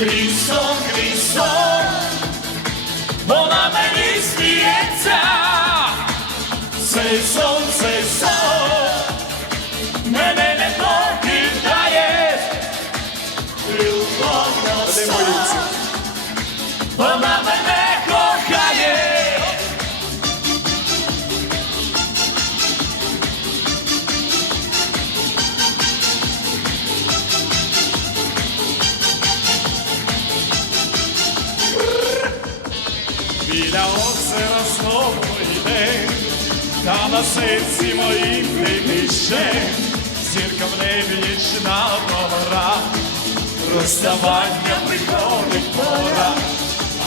Христом, сон, вона мені сміється. Цей сон, цей сон, мене не покидає. Любовно сон, вона мене Біля озера знову йде, та на серці моїм тише, зірка в небі нічна пора, розставання приходить пора,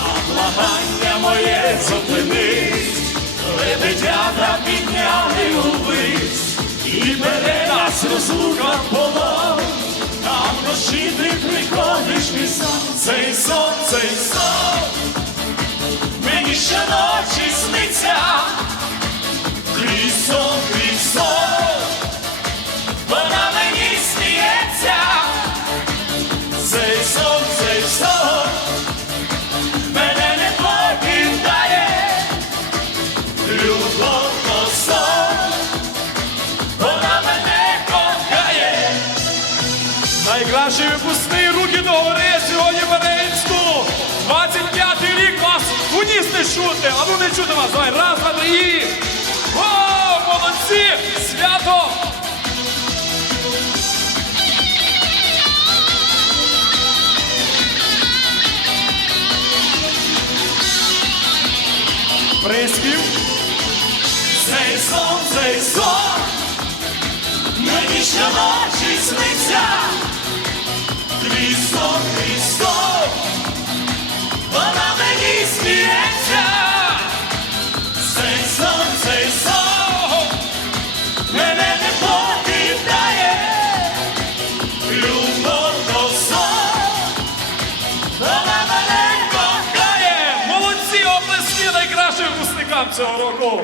а благання моє зупинись, лебедята підняли увись, і бере нас розлука полон, а вночі ти приходиш мій сон, цей сон, цей сон. Найкращий випускний руки до гори сьогодні в Маринську. 25-й рік вас у ніс не чути, а ну не чути вас. Давай, раз, два, три. і- О, молодці! Свято! Приспів. Цей сон, цей сон, мені щоночі сниться, твій сон, вона мені сміється, цей сон, цей сон, мене не покидає, любов до вона мене кохає. Молодці, оплески найкращим цього року.